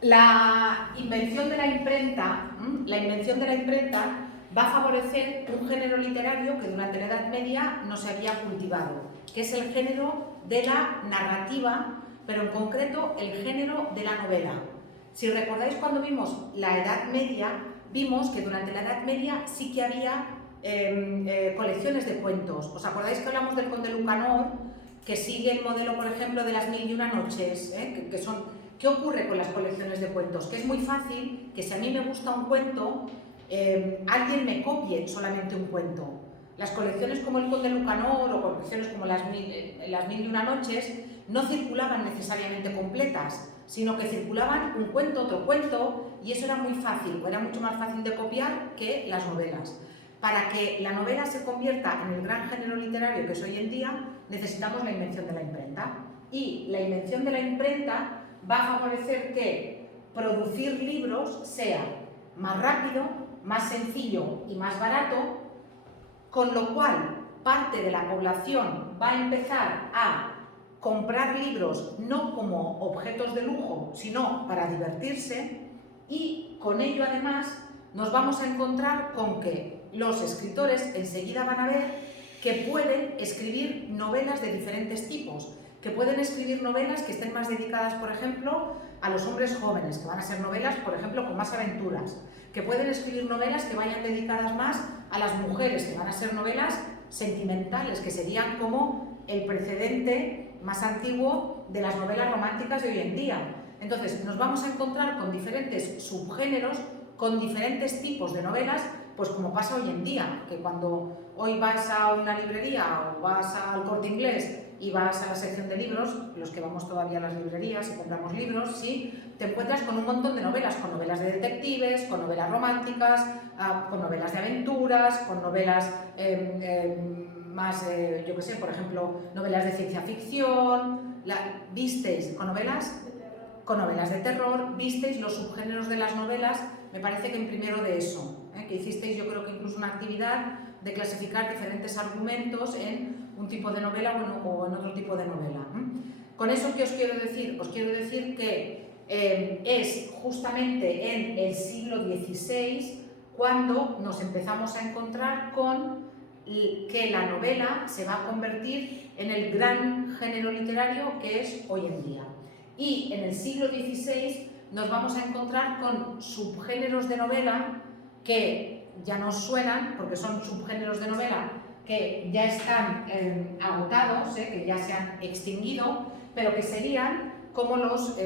La invención de la imprenta, va a favorecer un género literario que durante la Edad Media no se había cultivado, que es el género de la narrativa, pero en concreto el género de la novela. Si recordáis, cuando vimos la Edad Media, vimos que durante la Edad Media sí que había colecciones de cuentos. ¿Os acordáis que hablamos del Conde Lucanor, que sigue el modelo, por ejemplo, de las 1001 noches, que son... ¿Qué ocurre con las colecciones de cuentos? Que es muy fácil que si a mí me gusta un cuento, alguien me copie solamente un cuento. Las colecciones como el Conde Lucanor o colecciones como las 1001 noches no circulaban necesariamente completas, sino que circulaban un cuento, otro cuento, y eso era muy fácil, o era mucho más fácil de copiar que las novelas. Para que la novela se convierta en el gran género literario que es hoy en día, necesitamos la invención de la imprenta. Y la invención de la imprenta va a favorecer que producir libros sea más rápido, más sencillo y más barato, con lo cual parte de la población va a empezar a comprar libros no como objetos de lujo, sino para divertirse, y con ello además nos vamos a encontrar con que los escritores enseguida van a ver que pueden escribir novelas de diferentes tipos, que pueden escribir novelas que estén más dedicadas, por ejemplo, a los hombres jóvenes, que van a ser novelas, por ejemplo, con más aventuras, que pueden escribir novelas que vayan dedicadas más a las mujeres, que van a ser novelas sentimentales, que serían como el precedente más antiguo de las novelas románticas de hoy en día. Entonces, nos vamos a encontrar con diferentes subgéneros, con diferentes tipos de novelas, pues como pasa hoy en día, que cuando hoy vas a una librería o vas al Corte Inglés y vas a la sección de libros, los que vamos todavía a las librerías y compramos libros, ¿sí? Te encuentras con un montón de novelas, con novelas de detectives, con novelas románticas, con novelas de aventuras, con novelas más, yo qué sé, por ejemplo, novelas de ciencia ficción. ¿Visteis con novelas? Con novelas de terror, visteis los subgéneros de las novelas. Me parece que en primero de eso, que hicisteis, yo creo que incluso una actividad de clasificar diferentes argumentos en un tipo de novela o en otro tipo de novela. Con eso, ¿qué os quiero decir? Os quiero decir que es justamente en el siglo XVI cuando nos empezamos a encontrar con que la novela se va a convertir en el gran género literario que es hoy en día. Y en el siglo XVI nos vamos a encontrar con subgéneros de novela que ya nos suenan, porque son subgéneros de novela que ya están agotados, que ya se han extinguido, pero que serían como los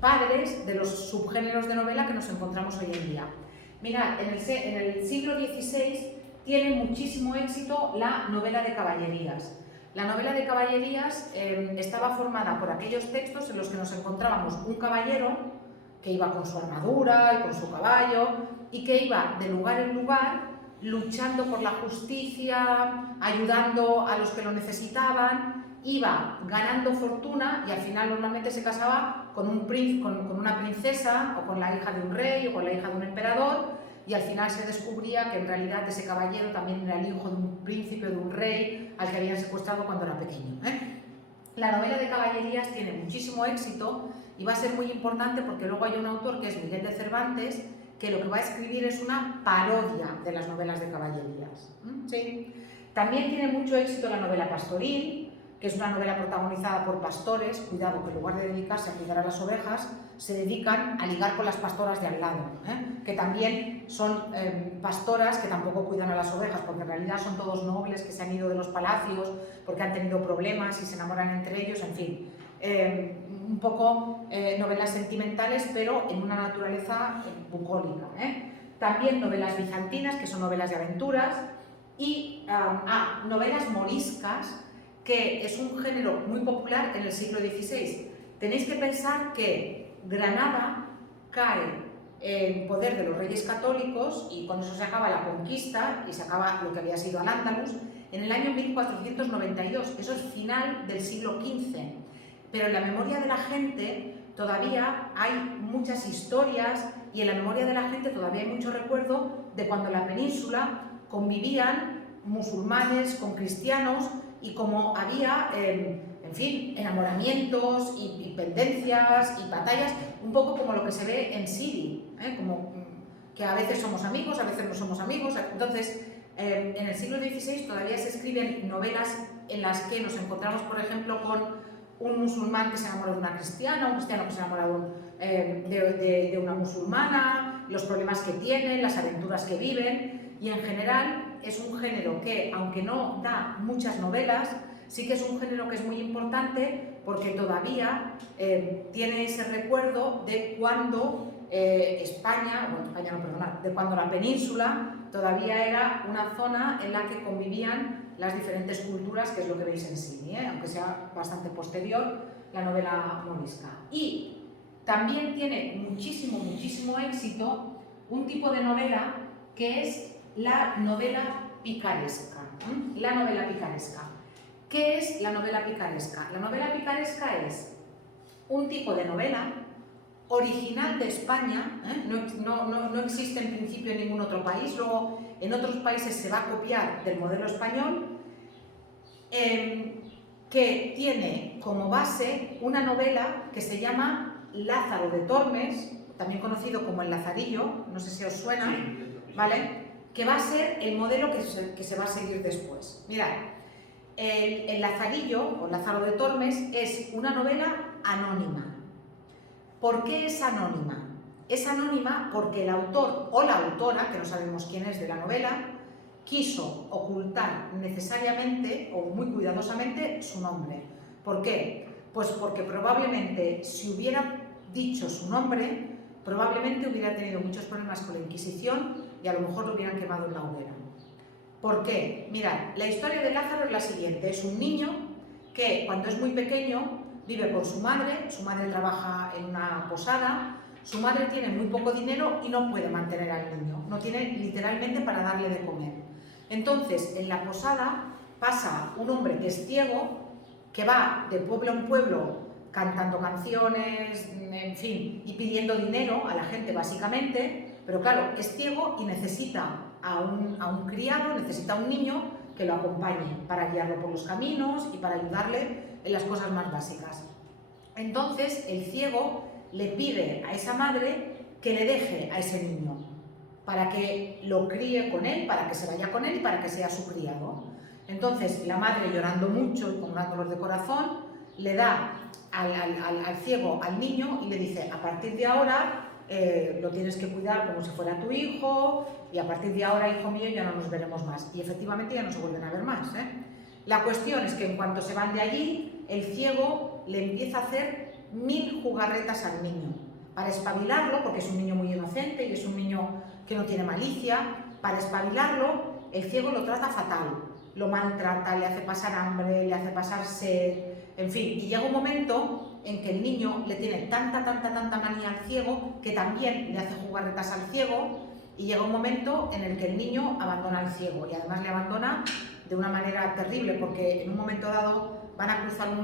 padres de los subgéneros de novela que nos encontramos hoy en día. Mirad, en el siglo XVI tiene muchísimo éxito la novela de caballerías. La novela de caballerías estaba formada por aquellos textos en los que nos encontrábamos un caballero que iba con su armadura y con su caballo y que iba de lugar en lugar luchando por la justicia, ayudando a los que lo necesitaban, iba ganando fortuna y al final normalmente se casaba con una princesa o con la hija de un rey o con la hija de un emperador, y al final se descubría que en realidad ese caballero también era el hijo de un príncipe o de un rey al que habían secuestrado cuando era pequeño. La novela de caballerías tiene muchísimo éxito y va a ser muy importante porque luego hay un autor que es Miguel de Cervantes, que lo que va a escribir es una parodia de las novelas de caballerías. ¿Sí? También tiene mucho éxito la novela pastoril, que es una novela protagonizada por pastores. Cuidado, que en lugar de dedicarse a cuidar a las ovejas, se dedican a ligar con las pastoras de al lado, que también son pastoras que tampoco cuidan a las ovejas, porque en realidad son todos nobles que se han ido de los palacios porque han tenido problemas y se enamoran entre ellos, en fin. Un poco novelas sentimentales, pero en una naturaleza bucólica. También novelas bizantinas, que son novelas de aventuras, y novelas moriscas, que es un género muy popular en el siglo XVI. Tenéis que pensar que Granada cae en poder de los reyes católicos y con eso se acaba la conquista y se acaba lo que había sido Al-Ándalus en el año 1492. Eso es final del siglo XV. Pero en la memoria de la gente todavía hay muchas historias y en la memoria de la gente todavía hay mucho recuerdo de cuando en la península convivían musulmanes con cristianos y como había en fin, enamoramientos y pendencias y batallas, un poco como lo que se ve en Siri, como que a veces somos amigos, a veces no somos amigos. Entonces, en el siglo XVI todavía se escriben novelas en las que nos encontramos, por ejemplo, con un musulmán que se enamora de una cristiana, un cristiano que se enamora de una musulmana, los problemas que tienen, las aventuras que viven, y en general es un género que, aunque no da muchas novelas, sí que es un género que es muy importante porque todavía tiene ese recuerdo de cuando España no, perdona, de cuando la península todavía era una zona en la que convivían las diferentes culturas, que es lo que veis en Siri, aunque sea bastante posterior la novela morisca. Y también tiene muchísimo éxito un tipo de novela que es la novela picaresca. La novela picaresca. ¿Qué es la novela picaresca? La novela picaresca es un tipo de novela original de España, no existe en principio en ningún otro país, luego en otros países se va a copiar del modelo español, que tiene como base una novela que se llama Lázaro de Tormes, también conocido como El Lazarillo, no sé si os suena, ¿vale? Que va a ser el modelo que se va a seguir después. Mirad, el Lazarillo, o Lázaro de Tormes, es una novela anónima. ¿Por qué es anónima? Es anónima porque el autor o la autora, que no sabemos quién es de la novela, quiso ocultar necesariamente o muy cuidadosamente su nombre. ¿Por qué? Pues porque probablemente si hubiera dicho su nombre, probablemente hubiera tenido muchos problemas con la Inquisición y a lo mejor lo hubieran quemado en la hoguera. ¿Por qué? Mirad, la historia de Lázaro es la siguiente. Es un niño que cuando es muy pequeño vive con su madre trabaja en una posada, su madre tiene muy poco dinero y no puede mantener al niño, no tiene literalmente para darle de comer. Entonces, en la posada pasa un hombre que es ciego, que va de pueblo en pueblo cantando canciones, en fin, y pidiendo dinero a la gente básicamente, pero claro, es ciego y necesita a un criado, necesita a un niño que lo acompañe para guiarlo por los caminos y para ayudarle en las cosas más básicas. Entonces, el ciego le pide a esa madre que le deje a ese niño para que lo críe con él, para que se vaya con él y para que sea su criado. Entonces, la madre, llorando mucho y con gran dolor de corazón, le da al ciego al niño y le dice: a partir de ahora lo tienes que cuidar como si fuera tu hijo, y a partir de ahora, hijo mío, ya no nos veremos más. Y efectivamente ya no se vuelven a ver más. La cuestión es que en cuanto se van de allí, el ciego le empieza a hacer 1000 jugarretas al niño para espabilarlo, porque es un niño muy inocente y es un niño que no tiene malicia. Para espabilarlo, el ciego lo trata fatal, lo maltrata, le hace pasar hambre, le hace pasar sed, en fin, y llega un momento en que el niño le tiene tanta manía al ciego que también le hace jugarretas al ciego, y llega un momento en el que el niño abandona al ciego, y además le abandona de una manera terrible, porque en un momento dado van a cruzar un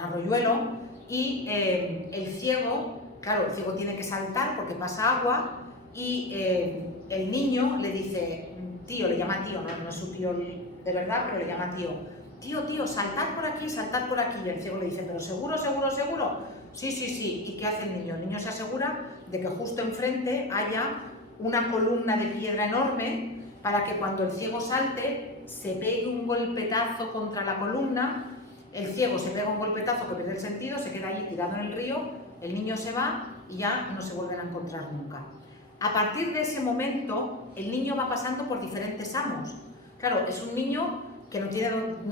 arroyuelo, y el ciego, claro, el ciego tiene que saltar porque pasa agua, y el niño le dice: tío, le llama tío, no es su tío de verdad, pero le llama tío, saltad por aquí, y el ciego le dice: pero seguro, sí, ¿y qué hace el niño? El niño se asegura de que justo enfrente haya una columna de piedra enorme para que cuando el ciego salte se pegue un golpetazo contra la columna, el ciego se pega un golpetazo que pierde el sentido, se queda allí tirado en el río, el niño se va y ya no se vuelven a encontrar nunca. A partir de ese momento, el niño va pasando por diferentes amos. Claro, es un niño que no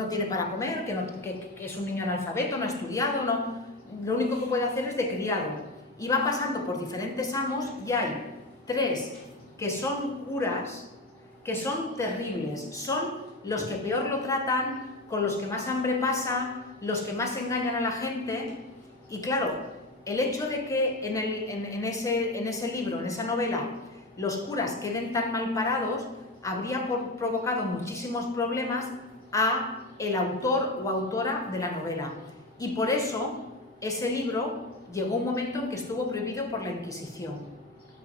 tiene para comer, que es un niño analfabeto, no ha estudiado, lo único que puede hacer es de criado. Y va pasando por diferentes amos, y hay 3 que son curas, que son terribles, son los que peor lo tratan, con los que más hambre pasa, los que más engañan a la gente. Y claro, el hecho de que en ese libro, en esa novela, los curas queden tan mal parados, habría provocado muchísimos problemas a el autor o autora de la novela. Y por eso ese libro llegó un momento en que estuvo prohibido por la Inquisición.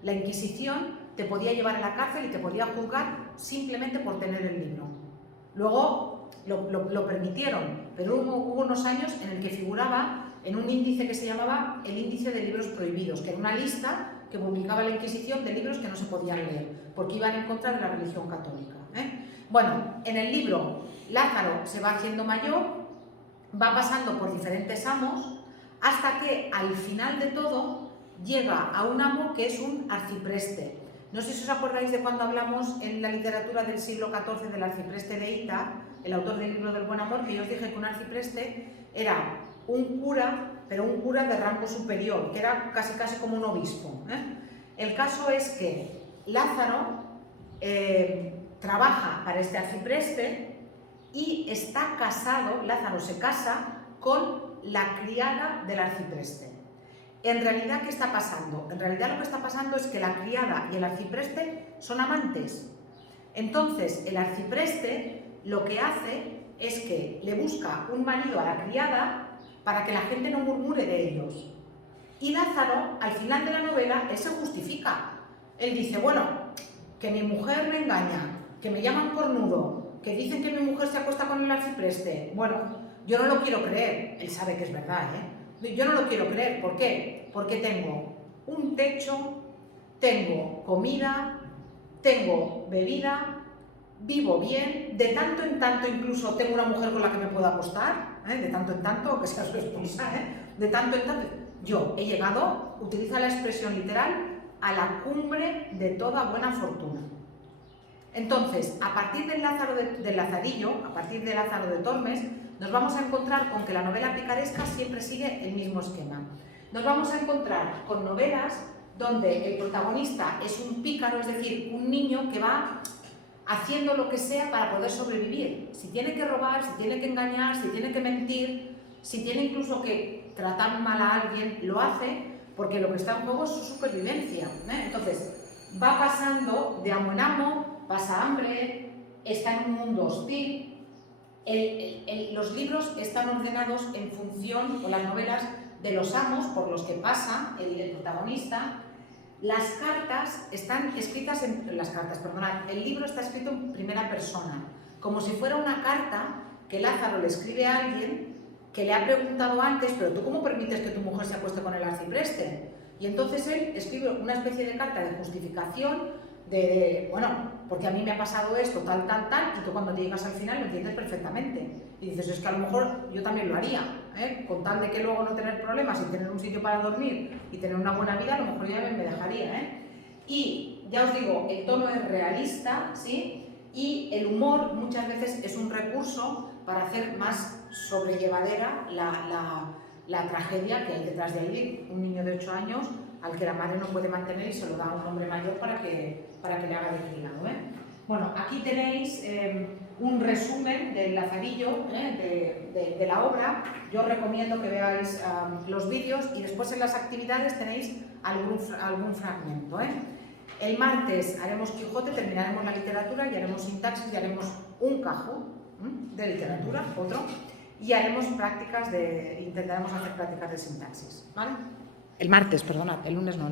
La Inquisición te podía llevar a la cárcel y te podía juzgar simplemente por tener el libro. Luego, lo permitieron, pero hubo unos años en el que figuraba en un índice que se llamaba el índice de libros prohibidos, que era una lista que publicaba la Inquisición de libros que no se podían leer, porque iban en contra de la religión católica. Bueno, en el libro Lázaro se va haciendo mayor, va pasando por diferentes amos, hasta que al final de todo llega a un amo que es un arcipreste. No sé si os acordáis de cuando hablamos en la literatura del siglo XIV del arcipreste de Hita, el autor del libro del Buen Amor, que yo os dije que un arcipreste era un cura, pero un cura de rango superior, que era casi como un obispo. El caso es que Lázaro trabaja para este arcipreste y está casado, Lázaro se casa con la criada del arcipreste. En realidad, ¿qué está pasando? En realidad lo que está pasando es que la criada y el arcipreste son amantes. Entonces, el arcipreste lo que hace es que le busca un marido a la criada para que la gente no murmure de ellos. Y Lázaro, al final de la novela, él se justifica. Él dice, bueno, que mi mujer me engaña, que me llaman cornudo, que dicen que mi mujer se acuesta con el arcipreste. Bueno, yo no lo quiero creer. Él sabe que es verdad, Yo no lo quiero creer. ¿Por qué? Porque tengo un techo, tengo comida, tengo bebida, vivo bien, de tanto en tanto incluso tengo una mujer con la que me puedo acostar, de tanto en tanto, aunque sea su esposa, de tanto en tanto. Yo he llegado, utiliza la expresión literal, a la cumbre de toda buena fortuna. Entonces, a partir del Lazarillo, a partir de Lázaro de Tormes, nos vamos a encontrar con que la novela picaresca siempre sigue el mismo esquema. Nos vamos a encontrar con novelas donde el protagonista es un pícaro, es decir, un niño que va haciendo lo que sea para poder sobrevivir. Si tiene que robar, si tiene que engañar, si tiene que mentir, si tiene incluso que tratar mal a alguien, lo hace porque lo que está en juego es su supervivencia. Entonces, va pasando de amo en amo, pasa hambre, está en un mundo hostil. Los libros están ordenados en función, o las novelas, de los amos por los que pasa el protagonista. Las cartas están escritas el libro está escrito en primera persona, como si fuera una carta que Lázaro le escribe a alguien que le ha preguntado antes, pero ¿tú cómo permites que tu mujer se acueste con el arcipreste? Y entonces él escribe una especie de carta de justificación bueno, porque a mí me ha pasado esto, tal, y tú cuando llegas al final lo entiendes perfectamente. Y dices, es que a lo mejor yo también lo haría, con tal de que luego no tener problemas y tener un sitio para dormir y tener una buena vida, a lo mejor yo me dejaría, Y ya os digo, el tono es realista, ¿sí? Y el humor muchas veces es un recurso para hacer más sobrellevadera la tragedia que hay detrás de ahí, un niño de 8 años al que la madre no puede mantener y se lo da a un hombre mayor para que le haga de criado. Bueno, aquí tenéis un resumen del Lazarillo, de la obra. Yo os recomiendo que veáis los vídeos y después en las actividades tenéis algún fragmento. El martes haremos Quijote, terminaremos la literatura y haremos sintaxis y haremos un cajo de literatura, otro, y haremos intentaremos hacer prácticas de sintaxis, ¿vale? El martes, perdonad, el lunes no.